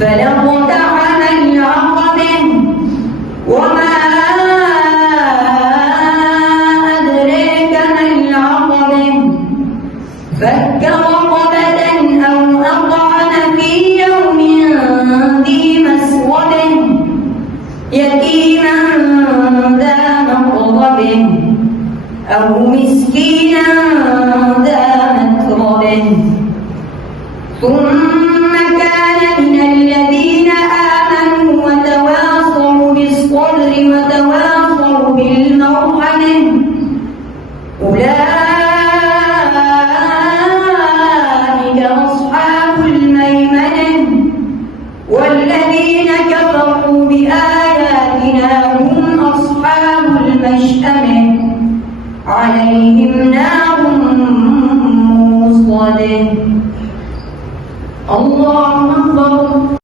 فلاقتحم العقبة وما أدريك ما العقبة فك رقبة أو أطعم في يوم ذي مسغبة يتيما ذا مقربة أو مسكينا ذا متربة ثم كان من الذين آمنوا وتواصوا بالصبر وتواصوا بالمرحمة أولئك أصحاب الميمنة والذين كفروا بآياتنا هم أصحاب المشأمة عليهم نار موصدة. الله أكبر.